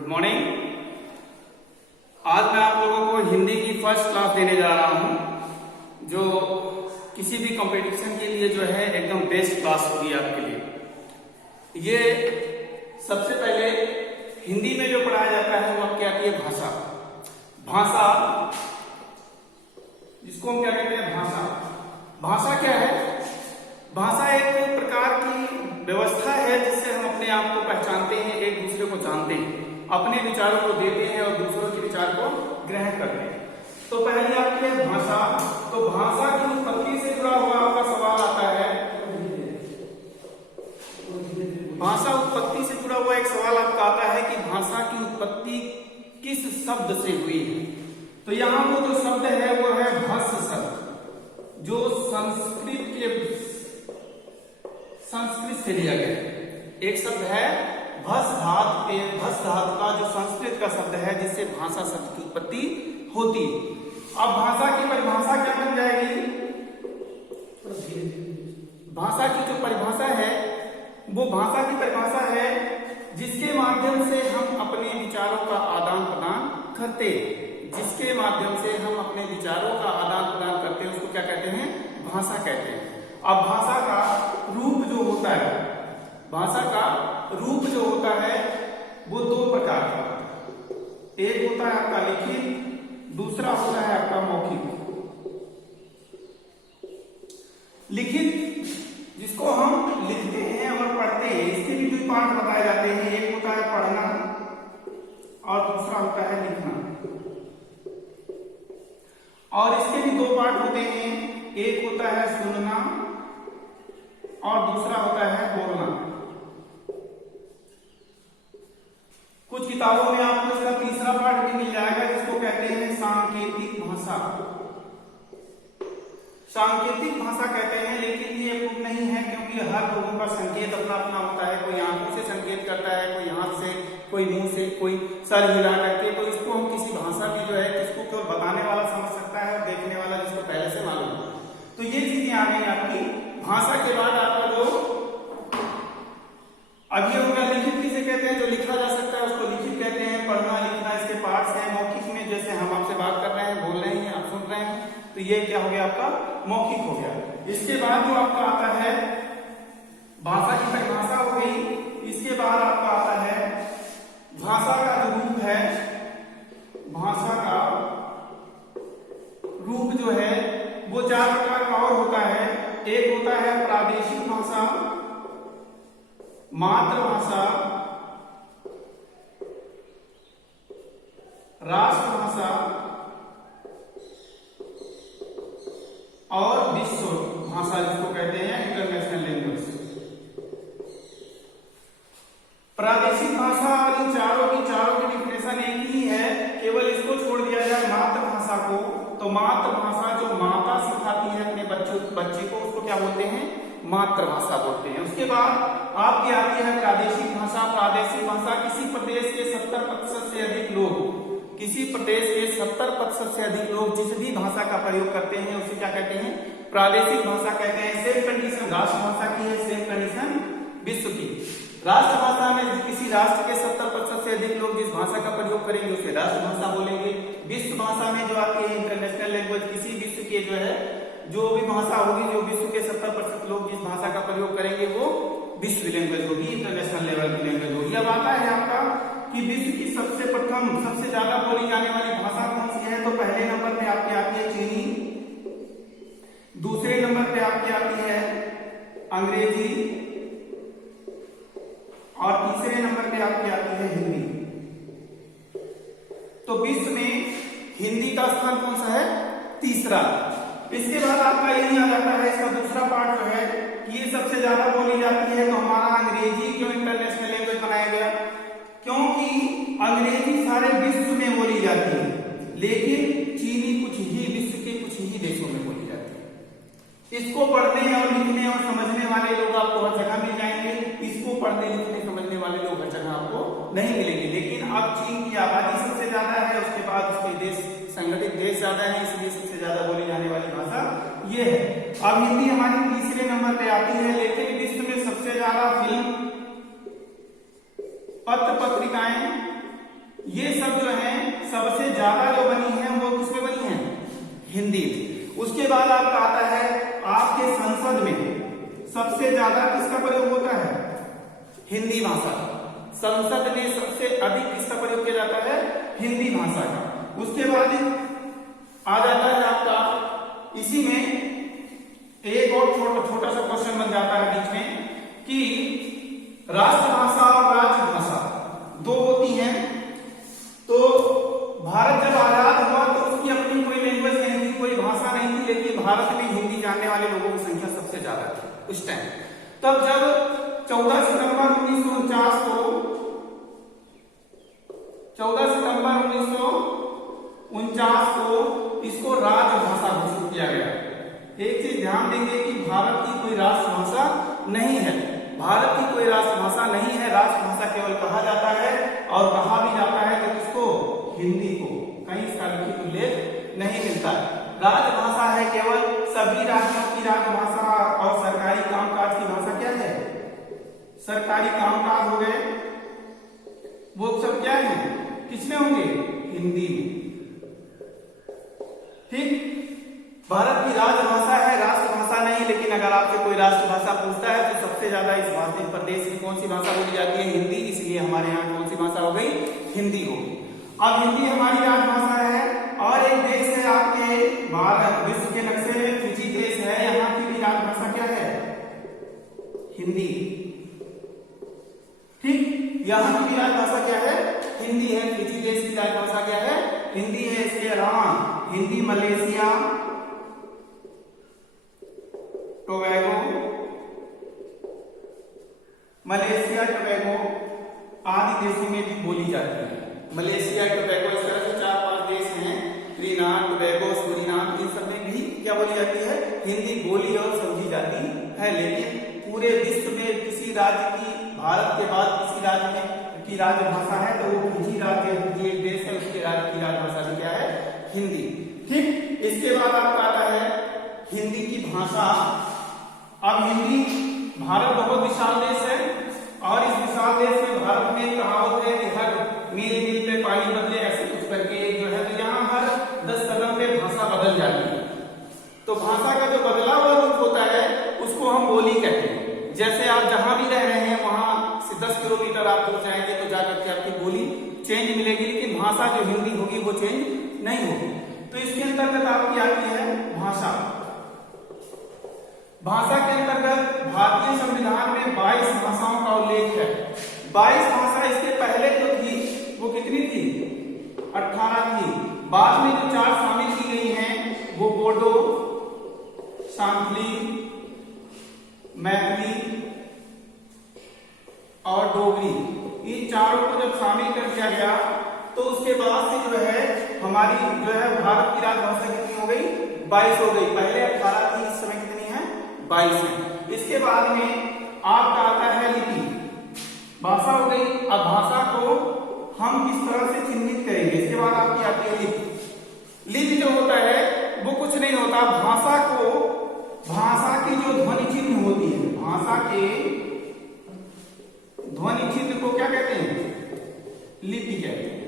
Good morning. आज मैं आप लोगों को हिंदी की फर्स्ट क्लास देने जा रहा हूं, जो किसी भी कंपटीशन के लिए जो है एकदम बेस्ट क्लास होगी आपके लिए। ये सबसे पहले हिंदी में जो पढ़ाया जाता है वो आपकी आती है भाषा। भाषा जिसको हम क्या कहते हैं भाषा। भाषा क्या है? भाषा एक प्रकार की व्यवस्था है जिससे हम अपने आप को पहचानते हैं, एक दूसरे को जानते हैं, अपने विचारों को देते हैं और दूसरों के विचार को ग्रहण करते हैं। तो पहले आपके लिए भाषा। तो भाषा की उत्पत्ति से जुड़ा हुआ आपका सवाल आता है। भाषा उत्पत्ति से जुड़ा हुआ एक सवाल आपका आता है कि भाषा की उत्पत्ति किस शब्द से हुई है। तो यहां वो जो शब्द है वो है भस शब्द, जो संस्कृत से लिया गया एक शब्द है भस धातु। भस धातु का जो संस्कृत का शब्द है जिससे भाषा शब्द की उत्पत्ति होती है। अब भाषा की परिभाषा क्या बन जाएगी? भाषा की जो परिभाषा है वो भाषा की परिभाषा है जिसके माध्यम से हम अपने विचारों का आदान प्रदान करते हैं। जिसके माध्यम से हम अपने विचारों का आदान प्रदान करते हैं उसको क्या कहते हैं? भाषा कहते हैं। अब भाषा का रूप जो होता है, भाषा का रूप जो होता है वो दो प्रकार का होता है। एक होता है आपका लिखित, दूसरा होता है आपका मौखिक। लिखित जिसको हम लिखते हैं और पढ़ते हैं, इसके भी दो पार्ट बताए जाते हैं। एक होता है पढ़ना और दूसरा होता है लिखना। और इसके भी दो पार्ट होते हैं, एक होता है सुनना और दूसरा होता है बोलना। कुछ किताबों में आपको इसका तीसरा पार्ट भी मिल जाएगा जिसको कहते हैं सांकेतिक भाषा। सांकेतिक भाषा कहते हैं, लेकिन ये प्रूफ नहीं है क्योंकि हर लोगों का संकेत अपना अपना होता है। कोई आंखों से संकेत करता है, कोई हाथ से, कोई मुंह से, कोई सर हिला करके। तो इसको हम किसी भाषा में जो है किसको केवल बताने वाला समझ सकता है और देखने वाला जिसको पहले से मालूम है। तो ये चीजें आ गई आपकी भाषा के बाद आपका जो अभी होगा लिखित किसे कहते हैं? जो लिखा जा सकता है उसको लिखित कहते हैं। पढ़ना लिखना इसके पार्ट्स हैं। मौखिक में जैसे हम आपसे बात कर रहे हैं, बोल रहे हैं, आप सुन रहे हैं, तो ये क्या हो गया आपका मौखिक हो गया। इसके बाद जो आपका आता है भाषा की परिभाषा हो गई। इसके बाद आपका आता है भाषा का जो रूप है। भाषा का रूप जो है वो चार प्रकार का और होता है। एक होता है प्रादेशिक भाषा, मातृभाषा, राष्ट्रभाषा और विश्व भाषा जिसको कहते हैं इंटरनेशनल लैंग्वेज। प्रादेशिक भाषा और इन चारों की डिफिनेशन एक ही है, केवल इसको छोड़ दिया जाए मातृभाषा को। तो मातृभाषा जो माता सिखाती है अपने बच्चे को उसको क्या बोलते हैं? मातृभाषा बोलते हैं। उसके बाद आपकी आती है प्रादेशिक भाषा। प्रादेशिक भाषा किसी प्रदेश के 70% से अधिक लोग, किसी प्रदेश के 70% से अधिक लोग जिस भी भाषा का प्रयोग करते हैं उसे क्या कहते हैं? प्रादेशिक भाषा कहते हैं। सेम कंडीशन राष्ट्रभाषा की है, सेम कंडीशन विश्व की। राष्ट्रभाषा में किसी राष्ट्र के 70% से अधिक लोग जिस भाषा का प्रयोग करेंगे उसे राष्ट्रभाषा बोलेंगे। विश्व भाषा में जो आती है इंटरनेशनल लैंग्वेज, किसी विश्व के जो है जो भी भाषा होगी, जो विश्व के 70% लोग जिस भाषा का प्रयोग करेंगे वो विश्व लैंग्वेज होगी, इंटरनेशनल लेवल की लैंग्वेज होगी। अब आता है आपका कि विश्व की सबसे प्रथम सबसे ज्यादा बोली जाने वाली भाषा कौन सी है? तो पहले नंबर पे आपकी आती है चीनी, दूसरे नंबर पे आपकी आती है अंग्रेजी और तीसरे नंबर पे आपकी आती है हिंदी। तो विश्व में हिंदी का स्थान कौन सा है? तीसरा। इसके बाद आपका यही आ जाता है इसका दूसरा पार्ट जो है कि ये सबसे ज्यादा बोली जाती है। तो हमारा अंग्रेजी क्यों इंटरनेशनल लैंग्वेज बनाया गया? क्योंकि अंग्रेजी सारे विश्व में बोली जाती है, लेकिन चीनी कुछ ही विश्व के कुछ ही देशों में बोली जाती है। इसको पढ़ने और लिखने और समझने वाले लोग आपको हर जगह मिल जाएंगे, इसको पढ़ने लिखने समझने वाले लोग हर जगह आपको नहीं मिलेंगे। लेकिन अब चीन की आबादी सबसे ज्यादा है, उसके बाद उसके देश संगठित देश ज्यादा है, इसलिए सबसे ज्यादा बोली जाने वाली भाषा ये है। अब हिंदी हमारी तीसरे नंबर पे आती है, लेकिन विश्व में सबसे ज्यादा फिल्म, पत्र पत्रिकाएं ये सब जो है सबसे ज्यादा जो बनी है वो किसमें बनी है? हिंदी। उसके बाद आपका आता है आपके संसद में सबसे ज्यादा किसका प्रयोग होता है? हिंदी भाषा। संसद में सबसे अधिक किसका प्रयोग किया जाता है? हिंदी भाषा का। उसके बाद आ जाता है आपका इसी में एक और छोटा सा क्वेश्चन बन जाता है बीच में कि राष्ट्रभाषा और राजभाषा दो होती हैं। तो भारत जब आजाद हुआ तो उसकी अपनी कोई लैंग्वेज नहीं थी, कोई भाषा नहीं थी, लेकिन भारत में हिंदी जानने वाले लोगों की संख्या सबसे ज्यादा थी उस टाइम। तब जब 14 सितंबर 1949 को इसको राजभाषा घोषित किया गया। एक चीज ध्यान देंगे कि भारत की कोई राष्ट्रभाषा नहीं है, भारत की कोई राष्ट्रभाषा नहीं है। राष्ट्रभाषा केवल कहा जाता है और कहा भी जाता है तो किसको? हिंदी को। कहीं इसका लिखित उल्लेख नहीं मिलता है। राजभाषा है केवल सभी राज्यों की राजभाषा और सरकारी कामकाज की भाषा क्या है? सरकारी कामकाज हो गए वो सब क्या है? किसमें होंगे? हिंदी में। ठीक, भारत की राजभाषा है, राष्ट्रभाषा नहीं। लेकिन अगर आपसे कोई राष्ट्रभाषा पूछता है तो सबसे ज्यादा इस भारतीय प्रदेश में कौन सी भाषा बोली जाती है? हिंदी। इसलिए हमारे यहाँ कौन सी भाषा हो गई? हिंदी हो गई। अब हिंदी हमारी राजभाषा है। और एक देश है आपके भारत विश्व के नक्शे में, फिजी देश है, यहाँ की भी राजभाषा क्या है? हिंदी। ठीक, यहाँ की भी राजभाषा क्या है? हिंदी है। फिजी देश की राजभाषा क्या है? हिंदी है। इसके अलावा हिंदी मलेशिया, टोबैगो आदि देशों में भी बोली जाती है। मलेशिया, टोबैगो, इस तरह से 4-5 देश हैं, त्रिनाद, टोबैगो, सूरीनाम, इन सब में भी क्या बोली जाती है? हिंदी बोली और समझी जाती है। लेकिन पूरे विश्व में किसी राज्य की, भारत के बाद किसी राज्य में की राजभाषा है तो वो फिजी राज्य एक देश है, उसके राज्य की राजभाषा भी क्या है? हिंदी। ठीक, इसके बाद आपका आता है हिंदी की भाषा। अब हिंदी, भारत बहुत विशाल देश है और इस विशाल देश में भारत में कहावत है कि हर मील मील पे पानी बदले, ऐसे कुछ करके जो है। तो यहाँ हर 10 कदम पे भाषा बदल जाती है। तो भाषा का जो बदला हुआ रूप होता है उसको हम बोली कहते हैं। जैसे आप जहां भी रह रहे हैं वहां से 10 किलोमीटर आप दूर जाएंगे तो जाकर के आपकी बोली चेंज मिलेगी, लेकिन भाषा जो हिंदी होगी वो चेंज नहीं होगी। तो इसके अंतर्गत आपकी आती है भाषा। भाषा के अंतर्गत भारतीय संविधान में 22 भाषाओं का उल्लेख है। 22 भाषा इसके पहले जो थी वो कितनी थी? 18 थी। बाद में जो 4 शामिल की गई हैं वो बोडो, सांथली, मैथिली और डोगरी, इन चारों को जब शामिल कर दिया गया तो उसके बाद से जो है हमारी जो है भारत की राजभाषा कितनी हो गई? 22 हो गई। पहले 18 थी, इस समय कितनी है? 22 है। इसके बाद में आपका आता है लिपि। भाषा हो गई। अब भाषा को हम किस तरह से चिन्हित करेंगे? इसके बाद आपकी आती है लिपि। लिपि जो होता है वो कुछ नहीं होता, भाषा को, भाषा की जो ध्वनि चिन्ह होती है, भाषा के ध्वनि चिन्ह को क्या कहते हैं? लिपि कहते हैं।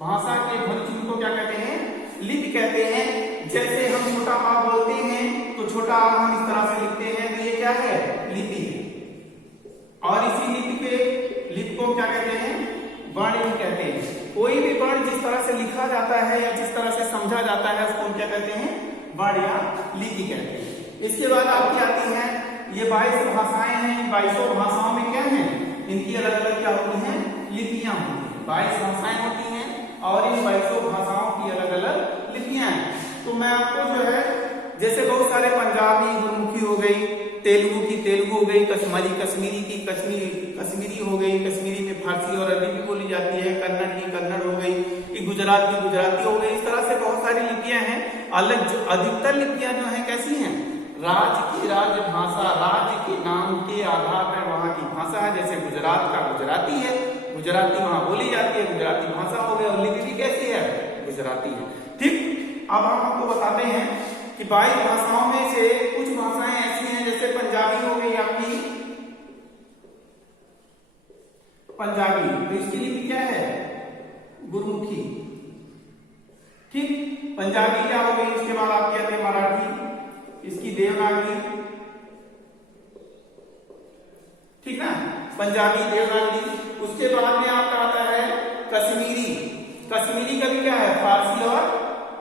भाषा के ध्वनि चिन्ह को क्या कहते हैं? लिपि कहते हैं। जैसे हम छोटा आ बोलते हैं तो छोटा आ हम इस तरह से लिखते हैं, तो ये क्या है? लिपि है। और इसी लिपि को क्या कहते हैं? वर्ण भी कहते हैं। कोई भी वर्ण जिस तरह से लिखा जाता है या जिस तरह से समझा जाता है उसको क्या कहते हैं? वर्ण या लिपि कहते हैं। इसके बाद आपकी आती है ये 22 भाषाएं हैं। 22 भाषाओं में क्या है? इनकी अलग अलग क्या होती हैं? लिपियां होती हैं। 22 भाषाएं होती हैं और इन 22 भाषाओं की अलग अलग लिपियां हैं। तो मैं आपको जो है जैसे बहुत सारे पंजाबी, गुरमुखी हो गई, तेलुगु की तेलुगु हो गई, कश्मीरी की कश्मीरी हो गई, कश्मीरी में फारसी और अरबी भी बोली जाती है, कन्नड़ की कन्नड़ हो गई, गुजरात की गुजराती हो गई। इस तरह से बहुत सारी लिपियां हैं। अलग जो अधिकतर लिपियां जो हैं कैसी हैं? राज्य की राजभाषा, राज्य के नाम के आधार पर वहां की भाषा है। जैसे गुजरात का गुजराती है, गुजराती वहां बोली जाती है, गुजराती भाषा हो गई। और लिपि भी कैसी है? गुजराती है। ठीक, अब हम आपको बताते हैं कि 22 भाषाओं में से कुछ भाषाएं ऐसी हैं, जैसे पंजाबी हो गई आपकी, पंजाबी, तो इसकी लिपि क्या है? गुरुमुखी। ठीक, पंजाबी क्या हो गई? इसके बाद आपकी आती है मराठी, इसकी देवनागरी, ठीक ना, पंजाबी देवनागरी। उसके बाद में आपका आता है कश्मीरी। कश्मीरी का भी क्या है? फारसी और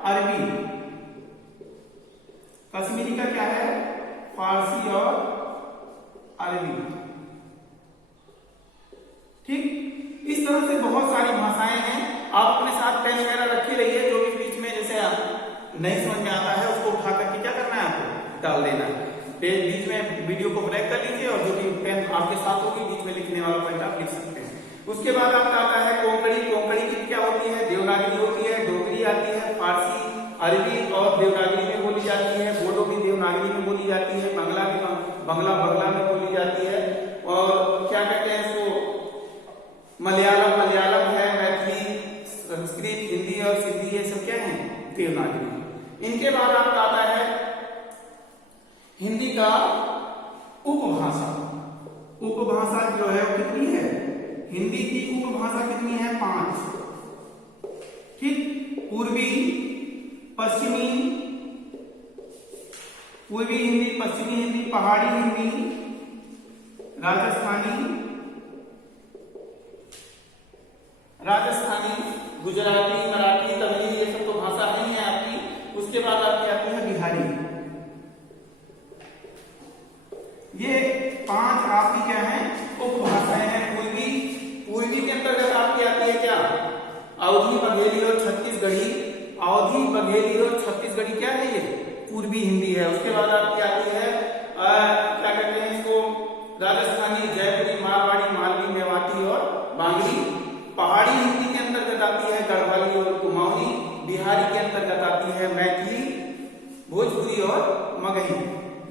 अरबी। कश्मीरी का क्या है? फारसी और अरबी। ठीक, इस तरह से बहुत सारी भाषाएं हैं। आप अपने साथ पेन वगैरह रखी रहिए, जो भी बीच में जैसे नहीं समझ में आता है उसको उठा करके क्या करना है, आपको डाल देना है। बीच में वीडियो को ब्रेक कर लीजिए और जो भी पेन आपके साथ होगी बीच में लिखने वाला पॉइंट आप लिख सकते हैं। उसके बाद आपका आता है कोंकणी। कोंकणी की क्या होती है? देवनागरी होती है, डोगरी आती है, फारसी, अरबी और देवनागरी में बोली जाती है, बोडो भी देवनागरी में बोली जाती है, बंगला में बोली जाती है, और क्या कहते हैं इसको, मलयालम है, मैथिली, संस्कृत, हिंदी और सिंधी, ये सब क्या है? देवनागरी। इनके बाद आपका आता है हिंदी का उपभाषा। उपभाषा जो है वो कितनी है? हिंदी की उपभाषा कितनी है? 5। ठीक, पूर्वी, पश्चिमी हिंदी, पश्चिमी हिंदी, पहाड़ी हिंदी, राजस्थानी, गुजराती, मराठी, तमिल, ये सब तो भाषा नहीं है आपकी। उसके बाद आपकी आती है बिहारी। ये 5 आपकी क्या है? उपभाषाएं हैं। पूर्वी के अंतर्गत आपकी आती है क्या? अवधी, बघेली और छत्तीसगढ़ी। अवधी, बघेली और छत्तीसगढ़ी क्या है? ये पूर्वी हिंदी है। उसके बाद आपकी आती है क्या कहते हैं इसको, राजस्थानी, जयपुरी, मारवाड़ी, मालवी, मेवाती और बांगड़ी। पहाड़ी हिंदी के अंतर्गत आती है गढ़वाली और कुमाऊनी। बिहारी के अंतर्गत आती है मैथिली, भोजपुरी और मगही।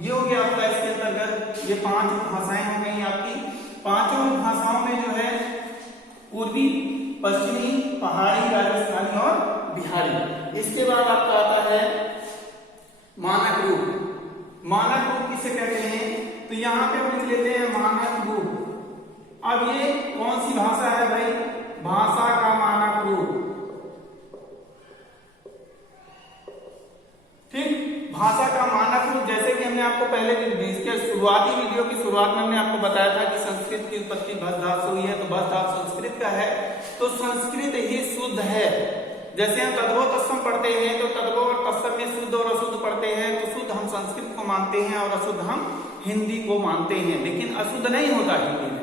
ये हो गया आपका इसके अंतर्गत। ये 5 भाषाएं हो गई आपकी। 5 भाषाओं में जो है पूर्वी, पश्चिमी, पहाड़ी, राजस्थानी और बिहारी। इसके बाद आपका आता है मानक रूप। मानक रूप किसे कहते हैं? तो यहां पे हम लिख लेते हैं मानक रूप। अब ये कौन सी भाषा है भाई? भाषा का मानक रूप। ठीक, भाषा का मानक रूप, जैसे कि हमने आपको पहले इसके शुरुआती वीडियो की शुरुआत में हमने आपको बताया था कि संस्कृत की उत्पत्ति भस धातु से हुई है, तो भस धातु संस्कृत का है, तो संस्कृत ही शुद्ध है। जैसे हम तद्भव तत्सम पढ़ते हैं तो तद्भव और तत्सम में शुद्ध और अशुद्ध पढ़ते हैं, तो शुद्ध हम संस्कृत को मानते हैं और अशुद्ध हम हिंदी को मानते हैं। लेकिन अशुद्ध नहीं होता हिंदी में।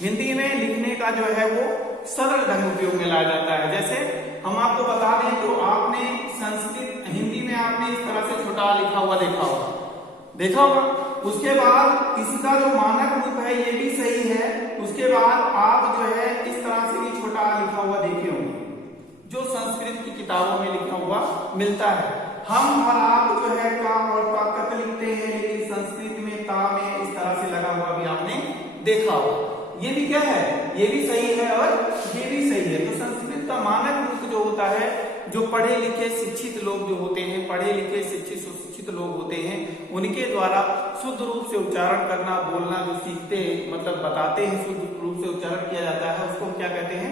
हिंदी में लिखने का जो है वो सरल ढंग उपयोग में लाया जाता है। जैसे हम आपको बता दें तो आपने संस्कृत, हिंदी में आपने इस तरह से छोटा लिखा हुआ देखा होगा। उसके बाद इसका जो मानक रूप है ये भी सही है। उसके बाद आप जो है इस तरह से भी छोटा लिखा हुआ देखे होंगे, जो संस्कृत की किताबों में लिखा हुआ मिलता है। हम और आप जो है का और ताकत लिखते हैं, लेकिन संस्कृत में ता में इस तरह से लगा हुआ भी आपने देखा होगा। ये भी क्या है? ये भी सही है और ये भी सही है। तो संस्कृत का मानक रूप जो होता है, जो पढ़े लिखे शिक्षित लोग जो होते हैं, पढ़े लिखे शिक्षित सुशिक्षित लोग होते हैं, उनके द्वारा शुद्ध रूप से उच्चारण करना, बोलना जो सीखते हैं, मतलब बताते हैं, शुद्ध रूप से उच्चारण किया जाता है, उसको क्या कहते हैं?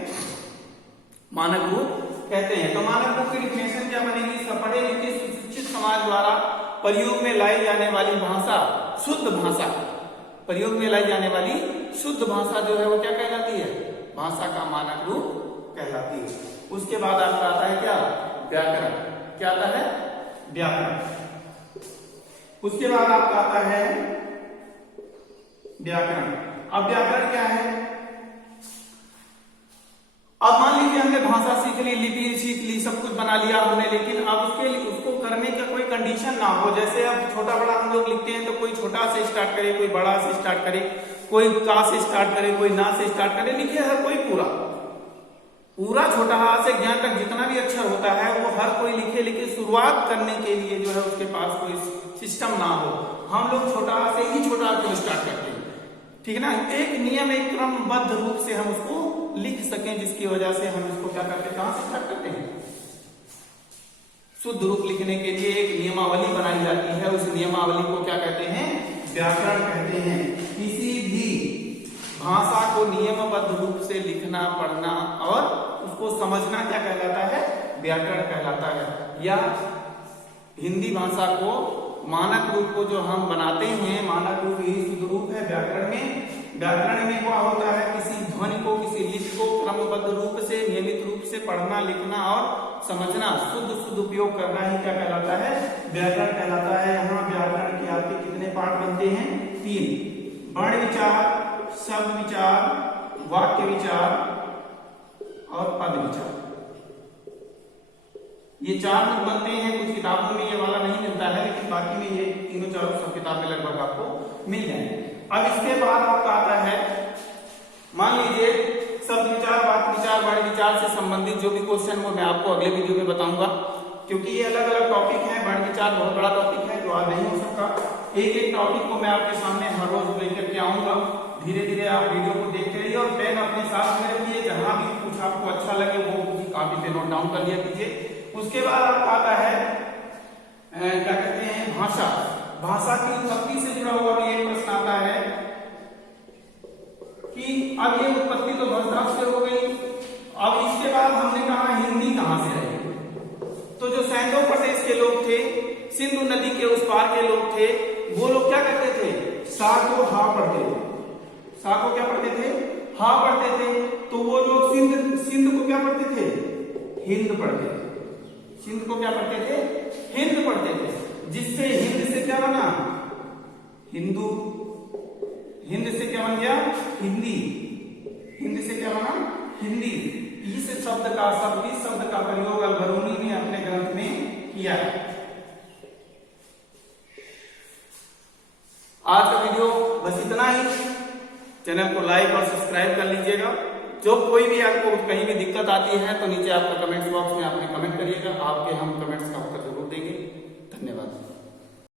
मानक रूप कहते हैं। तो मानक रूप की डिफिनेशन क्या बनेगी? पढ़े लिखे सुशिक्षित समाज द्वारा प्रयोग में लाई जाने वाली भाषा, शुद्ध भाषा, प्रयोग में लाई जाने वाली शुद्ध भाषा जो है वो क्या कहलाती है? भाषा का मानक रूप कहलाती है। उसके बाद आपका आता है क्या? व्याकरण। क्या आता है? व्याकरण। उसके बाद आपका आता है व्याकरण। अब व्याकरण क्या है? अब मान लीजिए हमने भाषा सीख ली, लिपि सीख ली, सब कुछ बना लिया हमने, लेकिन अब उसको करने का कोई कंडीशन ना हो। जैसे अब छोटा बड़ा हम लोग लिखते हैं तो कोई छोटा से स्टार्ट करे, कोई बड़ा से स्टार्ट करे, कोई का से स्टार्ट करे, कोई ना से स्टार्ट करे, लिखे हर कोई पूरा छोटा हा से ज्ञान तक जितना भी अक्षर होता है वो हर कोई लिखे, लेकिन शुरुआत करने के लिए जो है उसके पास कोई सिस्टम ना हो। हम लोग छोटा हा से ही छोटा अक्षर स्टार्ट करते हैं, ठीक है ना? एक नियम, एक क्रमबद्ध रूप से हम उसको लिख सकें, जिसकी वजह से हम इसको क्या करते हैं? कहां से स्टार्ट करते हैं? शुद्ध रूप लिखने के लिए एक नियमावली बनाई जाती है। उस नियमावली को क्या कहते हैं? व्याकरण कहते हैं। किसी भी भाषा को नियमबद्ध रूप से लिखना, पढ़ना और उसको समझना क्या कहलाता है? व्याकरण कहलाता है। या हिंदी भाषा को मानक रूप को जो हम बनाते हैं, मानक रूप यही शुद्ध रूप है व्याकरण में। व्याकरण में क्या होता है? किसी ध्वनि को, किसी लिपि को क्रमबद्ध रूप से, नियमित रूप से पढ़ना, लिखना और समझना, शुद्ध उपयोग करना ही क्या कहलाता है? व्याकरण कहलाता है। यहाँ व्याकरण के आपके कितने पार्ट बनते हैं? 3। वर्ण विचार, शब्द विचार, वाक्य विचार और पद विचार। ये 4 मुख बनते हैं। कुछ किताबों में ये वाला नहीं मिलता है, लेकिन बाकी में ये तीनों चारों सब किताबें लगभग आपको मिल जाएंगे। अब इसके बाद आपका आता है, मान लीजिए शब्द विचार, वाक्य विचार, वर्ण विचार से संबंधित जो भी क्वेश्चन वो मैं आपको अगले वीडियो में बताऊंगा, क्योंकि ये अलग अलग टॉपिक है। वर्ण विचार बहुत बड़ा टॉपिक है जो आज नहीं हो सकता। एक एक टॉपिक को मैं आपके सामने हर रोज लेकर के आऊंगा। धीरे धीरे आप वीडियो को देखते रहिए और पेन अपने साथ में रखिए। जहां भी कुछ आपको अच्छा लगे वो कॉपी पे नोट डाउन कर लिया कीजिए। उसके बाद आपका आता है क्या कहते हैं? भाषा। भाषा की उत्पत्ति से जुड़ा हुआ भी एक प्रश्न आता है कि अब ये उत्पत्ति तो भरतहर से हो गई, अब इसके बाद हमने कहा हिंदी कहां से आई? तो जो सैंडो प्रदेश के लोग थे, सिंधु नदी के उस पार के लोग थे, वो लोग क्या करते थे? सा को हा पढ़ते थे। सा को क्या पढ़ते थे? हा पढ़ते थे। तो वो लोग सिंध को क्या पढ़ते थे? हिंद पढ़ते थे। सिंध को क्या पढ़ते थे? हिंद पढ़ते थे। जिससे हिंद से क्या बना? हिंदू। हिंद से क्या बन गया? हिंदी। हिंद से क्या बना? हिंदी। इस शब्द का प्रयोग अल-बरूनी ने अपने ग्रंथ में किया है। आज का वीडियो बस इतना ही। चैनल को लाइक और सब्सक्राइब कर लीजिएगा। जो कोई भी आपको कहीं भी दिक्कत आती है तो नीचे आपका कमेंट बॉक्स में आपने कमेंट करिएगा। आपके हम कमेंट्स का उत्तर